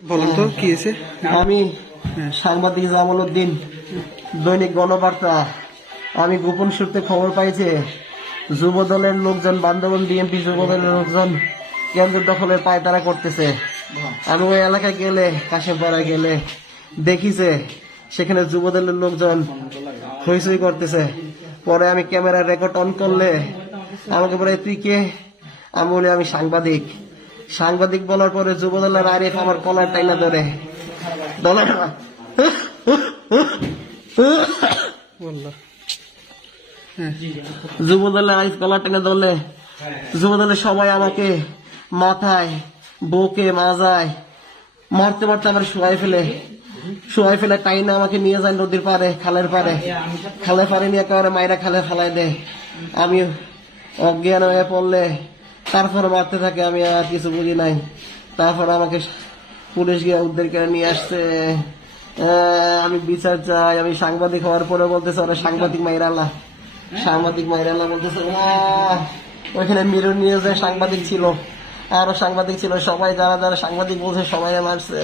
বলুন তো কি হয়েছে? আমি সাংবাদিক জামালউদ্দিন, দৈনিক গণবার্তা। আমি গোপন সূত্রে খবর পাইছে যুব দলের লোকজন, বান্দরবান বিএনপি যুব দলের লোকজন কেন্দ্র দখলের পায়তারা করতেছে। আমি ওই এলাকায় গেলে, কাশেমপাড়া গেলে দেখিছে সেখানে যুব দলের লোকজন হইচই করতেছে। পরে আমি ক্যামেরা রেকর্ড অন করলে আমাকে বলে তুই কে? আমি বলি আমি সাংবাদিক। সাংবাদিক বলার পরে যুব দলের আরিফ আমার কলার টাইনা ধরে যুব দলের আরিফ কলার টাইনা ধরলে যুব দলের সবাই আমাকে মাথায়, বুকে, মাজায় মারতে মারতে আমার শুয়াই ফেলে টাইনা আমাকে নিয়ে যায় নদীর পারে, খালের পারে নিয়ে একেবারে মাইরা খালে ফেলাই দেয়। আমি অজ্ঞান হয়ে পড়লে তারপরে মারতে থাকে। আমি আর কিছু বুঝি নাই। তারপর আমাকে পুলিশ গিয়ে উদ্ধার করে নিয়ে আসছে। আমি বিচার চাই। আমি সাংবাদিক হওয়ার পরে বলতেছে ওরা সাংবাদিক মাইরালা বলতেছে। ওইখানে মিরর নিয়ে যে সাংবাদিক ছিল, আরো সাংবাদিক ছিল, সবাই যারা যারা সাংবাদিক বলছে সবাই মারছে।